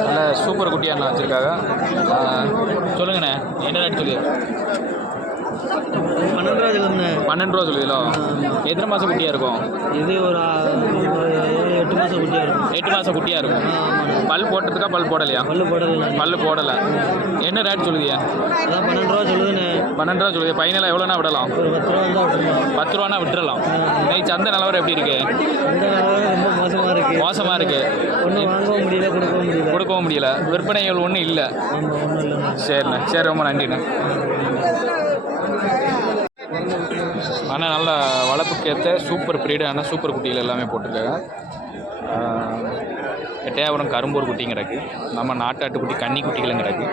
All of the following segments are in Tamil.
நல்ல சூப்பர் குட்டியாக வச்சுருக்காங்க. சொல்லுங்கண்ணே என்ன ரேட் சொல்லி பன்னெண்டு ரூபா சொல்லுங்கண்ணே பன்னெண்டு ரூபா சொல்லுவீங்களோ எத்தனை மாதம் குட்டியாக இருக்கும்? இது ஒரு எட்டு மாதம் குட்டியாக இருக்கும். எட்டு மாதம் குட்டியாக இருக்கும். பல் போட்டதுக்கா பல் போடலையா? பல்லு போடல பல் போடலை. என்ன ரேட் சொல்லுதியா? அதான் பன்னெண்டு ரூபா சொல்லுதுண்ணே. பன்னெண்டு ரூபா சொல்லுது ஃபைனலாக எவ்வளோனா விடலாம்? பத்து ரூபானா விட்டுறலாம். இன்னைக்கு சந்தை நிலவரம் எப்படி இருக்கு? ரொம்ப மோசமாக இருக்குது மோசமாக இருக்கு. ஒன்றும் வாங்கவும் முடியல கொடுக்கவும் முடியல. கொடுக்கவும் முடியல. விற்பனைகள் ஒன்றும் இல்லை. சரிண்ணே. சரி ரொம்ப நன்றிண்ணே. ஆனால் நல்ல வளர்ப்புக்கேற்ற சூப்பர் ப்ரீடு ஆனால் சூப்பர் குட்டிகள் எல்லாமே போட்டிருக்காங்க. ஆஹ், கரும்பூர் குட்டியும் கிடக்கு. நம்ம நாட்டாட்டு குட்டி கன்னி குட்டிகளும் கிடக்கு.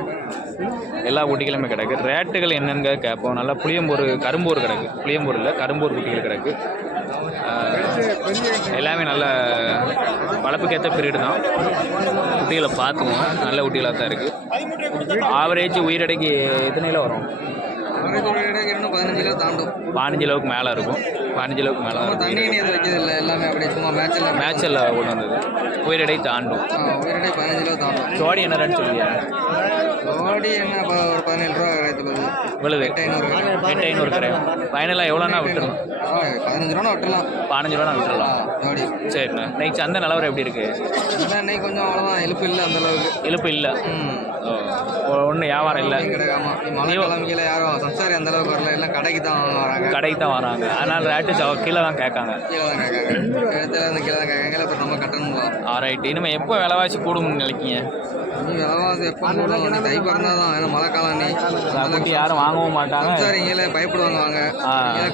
எல்லா குட்டிகளுமே கிடக்கு. ரேட்டுகள் என்னன்னு கேட்போம்? நல்லா புளியம்பூர் கரும்பூர் கிடக்கு. புளியம்பூர் இல்லை கரும்பூர் குட்டிகள் கிடக்கு. எல்லாமே நல்ல வளர்ப்புக்கேற்ற பீரியடு தான். குட்டிகளை பார்த்துவோம் நல்ல குட்டிகளாக தான் இருக்குது ஆவரேஜ் உயிரடைக்கு எத்தனையில் வரும்? பதினஞ்சு கிலோ தாண்டும் பதினஞ்சு அளவுக்கு மேலே இருக்கும். பதினஞ்சு அளவுக்கு மேலே தண்ணி வைக்கிறது இல்லை எல்லாமே அப்படியே சும்மா மேட்சில் மேட்சில் கொண்டு வந்தது. உயிரடை தாண்டும். உயிரிடை பதினஞ்சு கிலோ தாண்டும். ஜோடி என்ன ரேட் சொல்லியா ஜோடி என்ன? ஒரு பதினேழு ரூபா கிடையாது விழுது. எட்டு ஐநூறு கிடையாது. ஃபைனலாக எவ்வளோனா விட்டுருலாம் ஆ பதினஞ்சு ரூபா விட்டுலாம் பதினஞ்சு ரூபா விட்டுறலாம். ஜோடி. சரிண்ணா. இன்னைக்கு சந்தை நிலவரம் எப்படி இருக்குது அதான் இன்னைக்கு கொஞ்சம் அவ்வளோதான். எழுப்பு இல்லை அந்த அளவுக்கு. இழுப்பு இல்லை. ம். ஒன்றும் வியாபாரம் இல்லை. கிடைக்காம மழை கிளம்பிக்கல யாரும் சம்சாரி அந்த அளவுக்கு வரல எல்லாம் கடைக்கு தான் வராங்க. கடைக்கு தான் வராங்க. அதனால் ரேட்டு கீழே தான் கேட்காங்க. கீழே தான் கேட்காங்க. இடத்துல அந்த கீழே தான் கேட்காங்க. இப்போ நம்ம கட்டணுங்களா ரைட் இனிமேல் எப்போ விலைவாசி கூடும்னு நினைக்கிங்க விலவாசி எப்போ போடும் நீ தை தான் ஏன்னா மழை காலம் நீ குட்டி யாரும் வாங்கவும் மாட்டாங்க. இங்கே பயப்படுவாங்க வாங்க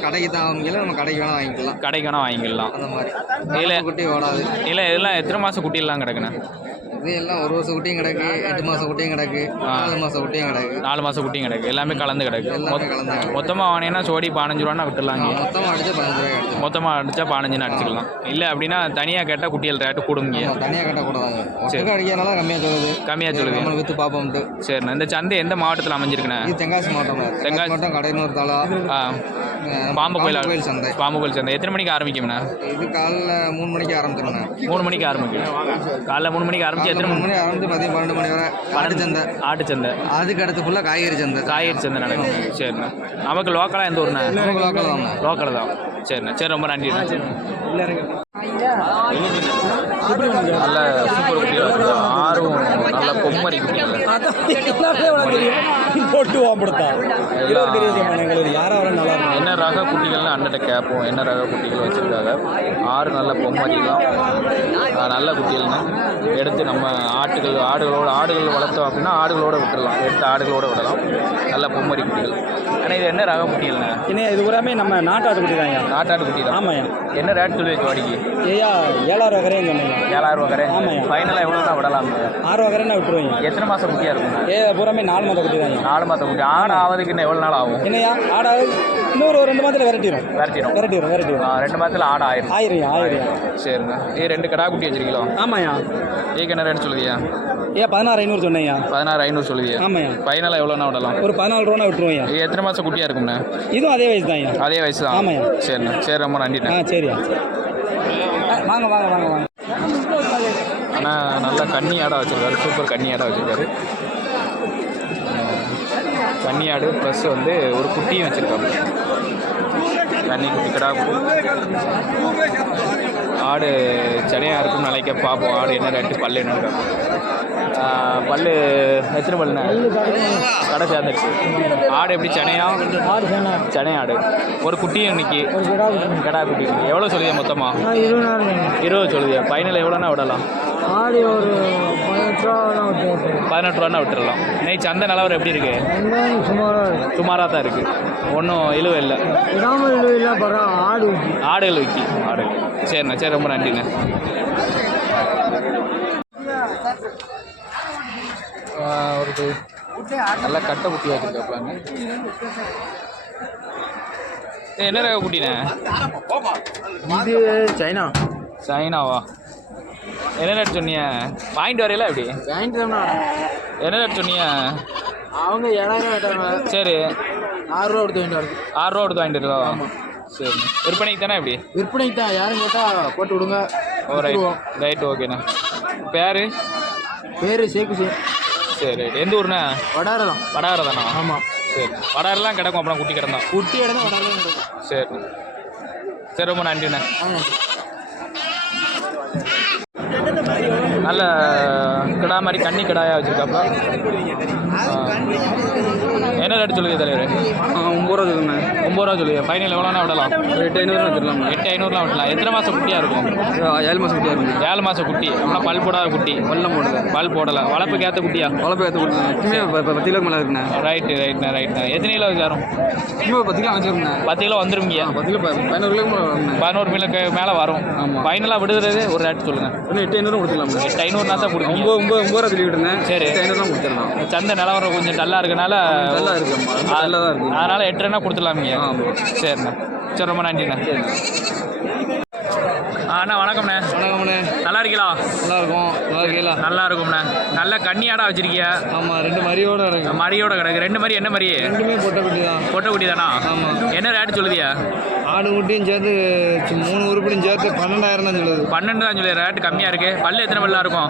கடைக்கு தான் அவங்க நம்ம கடைக்கு வேணால் வாங்கிக்கலாம். கடைக்கு வேணால் வாங்கிக்கலாம். அந்த மாதிரி. இல்ல. குட்டி ஓடாது. இல்லை இதெல்லாம் எத்தனை மாதம் குட்டியெல்லாம் கிடக்குண்ணே? இது எல்லாம் ஒரு வருஷம் குட்டியும் கிடக்கு எட்டு மாதம் குட்டியும் கிடக்கு நாலு மாதம் குட்டியும் கிடக்கு. நாலு மாதம் குட்டியும் கிடக்கு. எல்லாமே கலந்து கிடக்கு. கலந்தாங்க மொத்தமாக வாங்கினீங்கன்னா சோடி பதினஞ்சு ரூபான்னா விட்டுலாங்க மொத்தமாக அடிச்சா பதினஞ்சு ரூபாய் மொத்தமாக அடித்தா பதினஞ்சுன்னு அடிச்சுக்கலாம். இல்லை அப்படின்னா தனியாக கேட்டால் குட்டிகள் ரேட்டு கூடுங்க. தனியாக கட்டக்கூடாது ஒட்டுக்கா அடிக்கிறனால கம்மியாக சொல்லுது. கம்மியாக சொல்லுது. நம்ம விற்று பார்ப்போம்ட்டு சரிண்ணா. இந்த சந்தை எந்த மாவட்டத்தில் அமைஞ்சிருக்குண்ணே? தென்காசி மாவட்டம். தென்காசி. மாவட்டம் கடையனூர் தாளா ஆ. பாம்பு கோயில் கோயில் சந்தை. பாம்பு கோயில் சந்தை. எத்தனை மணிக்கு ஆரம்பிக்கும்ண்ணா? இது காலைல மூணு மணிக்கு ஆரம்பிச்சிருந்தேன் மூணு மணிக்கு ஆரம்பிக்கும். காலைல மூணு மணிக்கு ஆரம்பிச்சு எத்தனை மூணு மணி? ஆரம்பிச்சு மதியம் பன்னெண்டு மணி வரை ஆட்டு சந்தை. ஆட்டு சந்தை. அதுக்கு அடுத்து ஃபுல்லாக காய்கறி சந்தை. காய்கறி சந்தை நடக்கும். சரிண்ணா. நமக்கு லோக்கலாக எந்த ஊர்ண்ணா? நமக்கு லோக்கல் தான். லோக்கல் தான். சரிண்ணா. சரி ரொம்ப நன்றிண்ணா. நல்ல சூப்பர் குட்டிகள் ஆறும் நல்ல பொம்மரி குட்டிகள் போட்டு வாம்படுத்தா என்ன ரக குட்டிகள்னு அண்ணட்ட கேட்போம். என்ன ரக குட்டிகள் வச்சுருக்காங்க? ஆறு நல்ல பொம்மரிலாம் நல்ல குட்டிகள்னு எடுத்து நம்ம ஆட்டுகள் ஆடுகளோட ஆடுகள் வளர்த்தோம் அப்படின்னா ஆடுகளோட விட்டுறலாம். எடுத்து ஆடுகளோட விடலாம். நல்ல பொம்மரி குட்டிகள் ஆனால் இது என்ன ரக குட்டிகள்ண்ணே என்ன இது பூராமே நம்ம நாட்டாட்டு குட்டி தாங்க நாட்டாடு குட்டி தான் ஆமாய்யா. என்ன ரேட் சொல்லி ஜோடிக்கு ஏயா ஏழாயிரம் வகரையும் சொன்னீங்க. ஏழாயிரம் ரூபா கரை. ஆமாய்யா. ஃபைனலாக எவ்வளோ தான் விடலாம்? ஆறு வகரைன்னா விட்டுருவீங்க எத்தனை மாதம் குட்டியாக இருக்கும்? ஏ பூராமே நாலு மாத குட்டி தாங்க நாலு மாதம் குட்டி. ஆடு ஆவதுக்கு இன்னும் எவ்வளோ நாள் ஆகும்? என்னையா ஆடாது இன்னொரு ரெண்டு மாதத்தில் விரட்டிடும் விரட்டிடும் விரட்டிடும் விரட்டிடும் ரெண்டு மாதத்தில் ஆடு ஆயிரும். ஆயிரம் ஆயிரம். ஏ ரெண்டு கடா குட்டி வச்சிருக்கீங்களோ? ஆமாய்யா. ஏக்கு என்ன ரேட் சொல்லுதியா? ஏ பதினாறு ஐநூறு சொன்னேயா பதினாறு ஐநூறு சொல்லுதியா? ஆமாய்யா. ஃபைனலாக எவ்வளோண்ணா விடலாம்? ஒரு பதினாலு ரூபா விட்டுருவோம்யா இது எத்தனை மாதம் குட்டியாக இருக்கும்ண்ணே? இதுவும் அதே வயசு தான்யா அதே வயசு தான் ஆமாய்யா. சரிண்ணா. சரி ரொம்ப நன்றிண்ணே. ஆ சரியா வாங்க வாங்க வாங்க வாங்க. நல்லா கண்ணி ஆடாக வச்சுருக்காரு. சூப்பர் கன்னி ஆடாக வச்சுருக்காரு. கன்னி ஆடு ப்ளஸ் வந்து ஒரு குட்டியும் வச்சுருக்காரு தண்ணி குட்டி கிடா ஆடு சனையாக இருக்கும் நாளைக்கு பார்ப்போம். ஆடு என்ன ரேட்டு பல்லு என்ன பல்லு எத்தனை பல்லுண்ணே? கடை சேர்ந்துருச்சு. ஆடு எப்படி சனையா ஆறு சேனா சனை ஆடு. ஒரு குட்டியும் இன்னைக்கு. கிடா குட்டி. கடா குட்டி எவ்வளோ சொல்லுதியா மொத்தமாக ஆ இருபதாயிரம் இருபது சொல்லுதியா ஃபைனல் எவ்வளோனா விடலாம்? ஆடி ஒரு பதினெட்டு ரூபா விட்டு பதினெட்டு ரூபான்னா விட்டுறலாம். இன்னைக்கு சந்தை நிலவரம் எப்படி இருக்கு? சுமாராக சுமாராக தான் இருக்கு. ஒன்றும் இழுவை இல்லை. ஆடு ஆடுகள் விக்கி. ஆடுகள். சரிண்ணா சரி ரொம்ப நன்றிண்ணே. ஒரு நல்லா கட்டை குட்டி வச்சுருக்காப்லாங்க. என்ன ரக குட்டிண்ணே இது சைனா. சைனாவா? என்ன ரேட் சொன்னீங்க வாங்கிட்டு வரையில எப்படி? ஜாயிண்ட் என்ன ரேட் சொன்னீங்க அவங்க ஏழாயிரம் கேட்டாங்க சரி. ஆறு ரூபா கொடுத்து வேண்டிய வருது ஆறு ரூபா கொடுத்து வாங்கிட்டு இருக்கோம் சரி. விற்பனைக்கு தானே எப்படி? விற்பனைக்கு தான். யாரும் கேட்டால் போட்டு விடுங்க. ஓ ரைட் ரைட் ஓகேண்ணா பேர்? பேர் சேக்கு சே சரி ரைட். எந்த ஊர்ண்ணா? வடாரம் தான். வடார தானா? ஆமாம் சரி. வடாரெல்லாம் கிடக்கும் அப்புறம் குட்டி கிடந்தான் குட்டி இடம் சரி. சரி ரொம்ப நன்றிண்ணே. நல்ல கிடா மாதிரி கன்னி கிடாயா வச்சுருக்காப்புல என்ன ரேட்டு சொல்லுங்க தலைவர்? ஒம்பது ரூபா சொல்லுங்க. ஒம்பது ரூபா சொல்லுங்க ஃபைனல் எவ்வளோனா விடலாம்? எட்டு ஐநூறு வச்சிடலாம் எட்டு ஐநூறுலாம் விடலாம். எத்தனை மாதம் குட்டியாக இருக்கும்? ஏழு மாதம் குட்டியாக இருக்கும். ஏழு மாதம் குட்டி. அப்படின்னா பல் போடாத குட்டி. வெள்ளம் போடுது பல் போடலை. வளர்ப்புக்கு ஏற்ற குட்டியா? வளர்ப்பு ஏற்ற கொடுத்துருங்க பத்து கிலோ மேலே இருக்குண்ணே. ரைட்டு ரைட்ண்ணா ரைட்ண்ணா எத்தனை கிலோ வரும் கிலோ பத்து கிலோ வச்சுருங்கண்ணே பத்து கிலோ வந்துருவீங்க. பத்து கிலோ பதினோரு கிலோ பதினோரு கிலோக்கு மேலே வரும். ஆமாம். ஃபைனலாக விடுறது ஒரு ரேட் சொல்லுங்கள் இன்னும் எட்டு ஐநூறு கொடுத்துடலாம்ண்ணே எட்டு ஐநூறுனா தான் கொடுக்கும் ஒம்பது ஒம்பது ஒம்பது ரூபா சொல்லிட்டு இருந்தேன் சரி. ஐநூறுலாம் கொடுத்துடலாம். சந்தை நிலவரம் கொஞ்சம் நல்லா இருக்கனால நல்லா இருக்கு நல்லா தான் இருக்கு. அதனால் எட்டு ரூபா கொடுத்துடலாமீங்க. சரிண்ணா. சரி ரொம்ப நன்றிண்ணா. ஆ அண்ணா வணக்கம்ண்ணே. வணக்கம்ண்ணே. நல்லா இருக்கீங்களா? நல்லா இருக்கும். நல்லா இருக்கீங்களா? நல்லா இருக்கும்ண்ணே. நல்ல கன்னியாடா வச்சிருக்கிய? ஆமாம் ரெண்டு மரியோட இருக்கு மரியோட கிடக்கு. ரெண்டு மாதிரி என்ன மாதிரி ரெண்டுமே பொட்டை குட்டி தான். பொட்டை குட்டி தானா? ஆமாம். என்ன ரேட்டு சொல்லுதியா? ஆடு குட்டியும் சேர்த்து மூணு உருப்படியும் சேர்த்து பன்னெண்டாயிரம் தான் சொல்லுது. பன்னெண்டு தான் சொல்லி ரேட்டு கம்மியாக இருக்கு. பல்லு எத்தனை பல்லா இருக்கும்?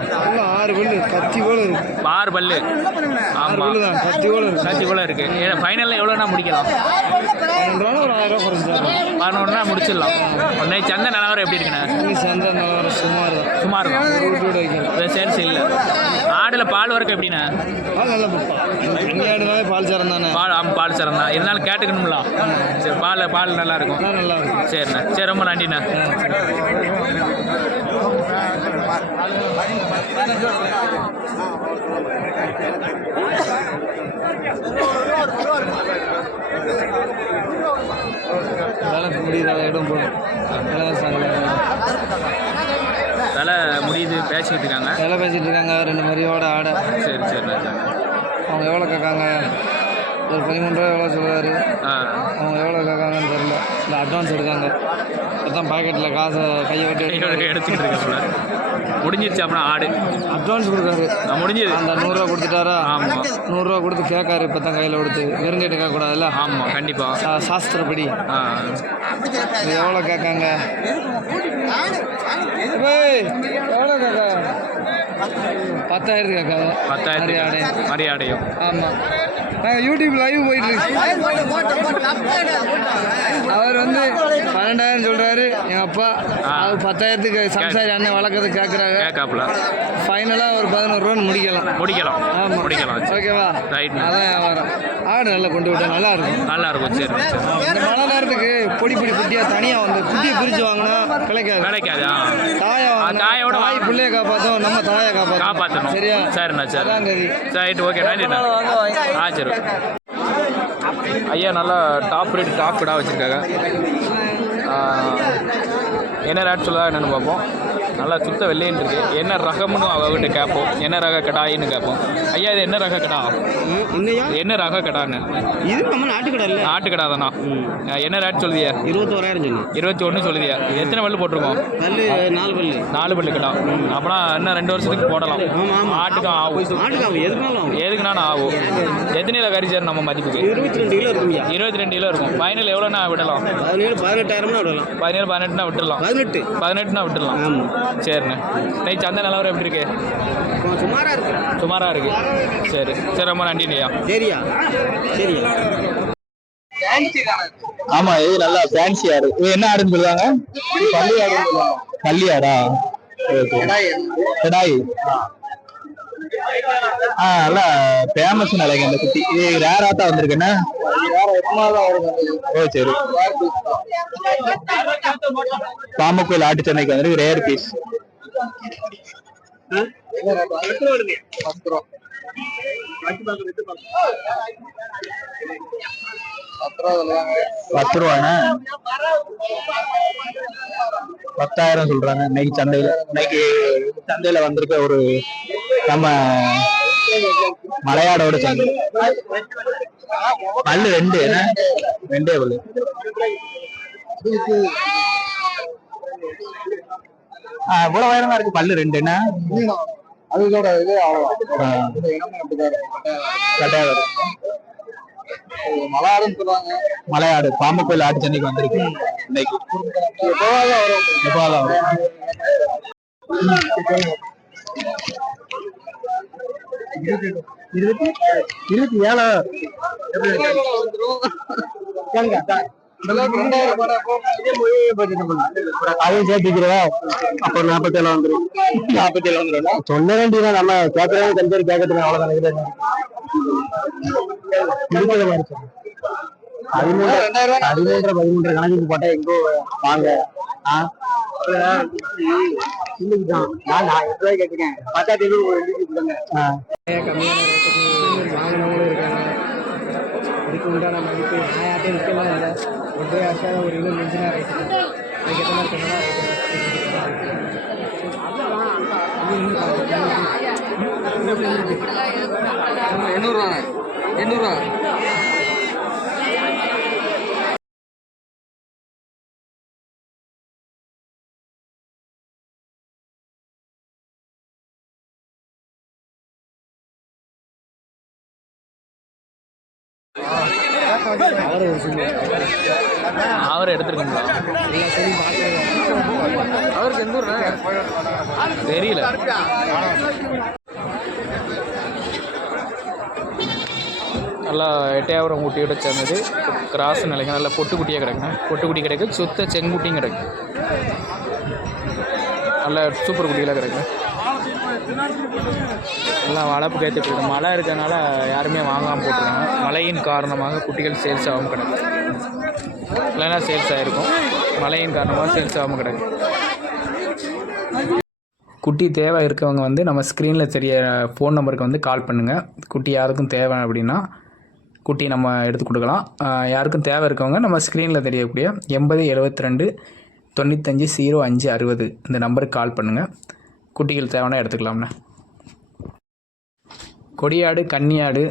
ஆறு பல்லு கத்தி போல இருக்கு. ஆறு பல்லு. ஆறு ஆமாம் கத்தி போல இருக்கு. கட்சி போல இருக்கு. ஃபைனலில் எவ்வளோனா முடிக்கலாம்? ஒரு ஆயிரம் ரூபா குறைஞ்சாரு பதினொன்னா முடிச்சிடலாம். உடனே சந்தை நிலவரம் எப்படி இருக்குண்ணே? சந்தை நிலவரம் சுமார் தான். சுமார் தான். சரி இல்லை. ஆடில் பால் வரைக்கும் எப்படிண்ணே? பால் நல்லா பால் சாரம் தானே பால் ஆமாம் பால் சரம் தான் இருந்தாலும் கேட்டுக்கணும்ல. சரி பால் பால் நல்லா இருக்கும் நல்லா இருக்கும் சரிண்ணே. சரி ரொம்ப நன்றிண்ணே. வேலை முடிகிற இடம் போதும் வேலை முடியுது பேசிக்கிட்டு இருக்காங்க. வேலை பேசிட்டு இருக்காங்க. ரெண்டு மரியோட ஆடை. சரி சரிண்ணே அவங்க எவ்வளோ கேட்காங்க? ஒரு பதிமூணு ரூபா எவ்வளோ சொல்கிறாரு ஆ. அவங்க எவ்வளோ கேட்காங்கன்னு தெரியல. இல்லை அட்வான்ஸ் எடுக்காங்க. அதான் பாக்கெட்டில் காசை கையை விட்டு எடுத்துக்கிட்டு இருக்காங்க. முடிஞ்சிருச்சு அப்புறம் ஆடு. அட்வான்ஸ் கொடுக்காரு. முடிஞ்சது அந்த நூறுரூவா கொடுத்துட்டாரா? ஆமாம் நூறுரூவா கொடுத்து கேட்காரு இப்போ தான் கையில் கொடுத்து. வெறுங்கேட்டு கேட்கக்கூடாதுல்ல ஆமாம் கண்டிப்பாக சா சாஸ்திரப்படி. எவ்வளோ கேட்காங்க? எவ்வளோ கேட்க? பத்தாயிரத்து கேட்காங்க பத்தாயிரத்தி ஆடை மரியாதையும். ஆமாம் நாங்கள் யூடியூப் லைவ் போயிட்டு இருக்கு அவர் வந்து பன்னெண்டாயிரம் சொல்றாரு எங்க அப்பா. அவர் பத்தாயிரத்துக்கு சம்சாரி அண்ணன் வளர்க்கறது கேட்குறாங்க கேட்காப்புல. ஃபைனலாக ஒரு பதினோரு ரூபா முடிக்கலாம். முடிக்கலாம். ஆமா. முடிக்கலாம். ஓகேவா? Right. அதான் வியாபாரம் ஆடு நல்லா கொண்டு விட்டா நல்லா இருக்கும். நல்லா இருக்கும். சரி சரி. இந்த மழை நேரத்துக்கு பொடி பொடி குட்டியா தனியா வந்து குட்டியை பிரிச்சு வாங்கினா கிடைக்காது. கிடைக்காது? தாயா தாயோட தாய் வாங்க- பிள்ளைய காப்பாத்தும் நம்ம தாயை காப்பாத்தும் காப்பாற்றணும் சரியா? சரிண்ணா சரி. ரைட் ஓகே நன்றிண்ணா ஆ சரி ஐயா நல்லா டாப் ரேட் டாப் கிடா வச்சுருக்காங்க. என்ன ரேட் சொல்லுதா என்னென்னு பார்ப்போம். நல்லா சுத்த வெள்ளைன்னு இருக்கு. என்ன ரகம்னு அவகிட்ட கேட்போம். என்ன ரக கடாயின்னு கேட்போம். ஐயா இது என்ன ரக கடா? என்ன ரக கடான்னு? இது நம்ம நாட்டுக்கடை இல்ல. நாட்டுக்கடா தானா? என்ன ரேட் சொல்லுதியா? இருபத்தோராயிரம் சொல்லு இருபத்தி ஒன்று சொல்லுதியா எத்தனை பல்லு போட்டிருக்கோம்? பல்லு நாலு பல்லு. நாலு பல்லு கடா. அப்படின்னா இன்னும் ரெண்டு வருஷத்துக்கு போடலாம். ஆட்டுக்கும் ஆகும் எதுக்குனாலும் ஆகும் எத்தனையில கறி சேரும் நம்ம மதிப்புக்கு? இருபத்தி ரெண்டு கிலோ இருக்கும்யா இருபத்தி ரெண்டு கிலோ இருக்கும். ஃபைனல் எவ்வளோண்ணா விடலாம்? பதினேழு பதினெட்டாயிரம்னா விடலாம். பதினேழு பதினெட்டுனா விட்டுடலாம். பதினெட்டு. பதினெட்டுனா விட்டுடலாம். ஆமா. சரிண்ணே. நைட் சந்தை நிலவரம் எப்படி இருக்கு? சுமாரா இருக்கு. சுமாராக இருக்கு. சரி. சரி ரொம்ப நன்றிண்ணா சரியா? சரியா ஆமா இது நல்லா ஃபேன்சி ஆடு. இது என்ன ஆடுன்னு சொல்லுவாங்க? பள்ளி ஆடு பள்ளி ஆடா? கிடாய். நல்லா ஃபேமஸ் நிலைங்க அந்த குட்டி. இது ரேரா தான் வந்திருக்குண்ணா. ஓ சரி. பாம்பக்கோயில் ஆட்டு சென்னைக்கு வந்துருக்கு ரேர் பீஸ் பத்து ரூபாண்ணா? பத்தாயிரம் சொல்றாங்க. இன்னைக்கு சந்தையில இன்னைக்கு சந்தையில வந்திருக்க ஒரு நம்ம மலையாடோட சேர்ந்து பல்லு ரெண்டு என்ன? ரெண்டே பல்லு. இவ்வளவு உயரமா இருக்கு. பல்லு ரெண்டு என்ன? அதோட இது கட்டாயம் வரும். சொல்லுவாங்க மலையாடு. பாம்பு கோயில் ஆட்டு சென்னைக்கு வந்திருக்கு. இன்னைக்கு. வரும். எப்போதான் வரும். இருபத்தி இருபத்தி ஏழு. அதையும் சேர்த்துக்கிறா அப்போ நாற்பத்தி ஏழு வந்துடும் நாற்பத்தி ஏழு வந்துடும் சொன்ன வேண்டியதான் நம்ம கேட்கறவங்க கொஞ்சம் பேர் கேட்கறதுக்கு அவ்வளவுதான். இருக்குது இருக்கிற மாதிரி சொல்லு. பதிமூன்று பதிமூன்று பதிமூன்று கணக்குக்கு போட்டா எங்கோ வாங்க. வாங்கினவங்களும் இருக்காங்க. இதுக்கு உண்டான மதிப்பு ஆயாட்டம் விற்கலாம் இல்லை ஒன்றே ஆட்டா ஒரு மிஞ்சினா ரேட்டு அதுக்கேற்ற மாதிரி சொன்னா எண்ணூறுவா எண்ணூறுவா அவர் எடுத்துருக்கோங்களா? அவருக்கு எந்த தெரியல. நல்லா எட்டையாவரம் குட்டியோட சேர்ந்தது. கிராஸ் நிலைங்க. நல்லா பொட்டுக்குட்டியாக கிடக்குங்க. பொட்டுக்குட்டி கிடைக்கு. சுத்த செங்குட்டியும் கிடைக்கும் நல்ல சூப்பர் குட்டியெல்லாம் கிடைக்குங்க. எல்லாம் வளர்ப்பு கேத்துட்டு இருக்கு மழை இருக்கிறதுனால யாருமே வாங்காமல் போட்டுருக்காங்க. மழையின் காரணமாக குட்டிகள் சேல்ஸ் ஆகாமல் கிடக்கு. இல்லைன்னா சேல்ஸ் ஆகிருக்கும் மழையின் காரணமாக சேல்ஸ் ஆகாமல் கிடக்கு. குட்டி தேவை இருக்கவங்க வந்து நம்ம ஸ்க்ரீனில் தெரிய ஃபோன் நம்பருக்கு வந்து கால் பண்ணுங்கள் குட்டி யாருக்கும் தேவை அப்படின்னா குட்டி நம்ம எடுத்து கொடுக்கலாம். யாருக்கும் தேவை இருக்கவங்க நம்ம ஸ்க்ரீனில் தெரியக்கூடிய எண்பது எழுபத்தி ரெண்டு தொண்ணூத்தஞ்சு ஜீரோ அஞ்சு அறுபது இந்த நம்பருக்கு கால் பண்ணுங்கள் குட்டிகள் தேவைன்னா எடுத்துக்கலாம்ண்ணே. கொடியாடு கன்னியாடு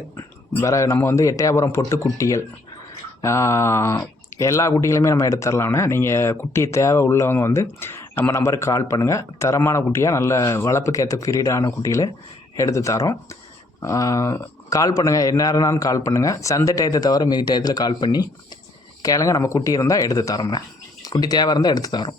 வர நம்ம வந்து எட்டயபுரம் பொட்டு குட்டிகள். எல்லா குட்டிகளுமே நம்ம எடுத்துடலாம்ண்ணே. நீங்கள் குட்டி தேவை உள்ளவங்க வந்து நம்ம நம்பருக்கு கால் பண்ணுங்கள் தரமான குட்டியாக நல்ல வளர்ப்புக்கேற்ற பீரியடான குட்டிகளை எடுத்து தரோம். கால் பண்ணுங்கள் எந்நேரம்னாலும் கால் பண்ணுங்கள் சந்தை டயத்தை தவிர மீதி டயத்தில் கால் பண்ணி கேளுங்க. நம்ம குட்டி இருந்தால் எடுத்து தரோம்ண்ணே. குட்டி தேவை இருந்தால் எடுத்து தரோம்.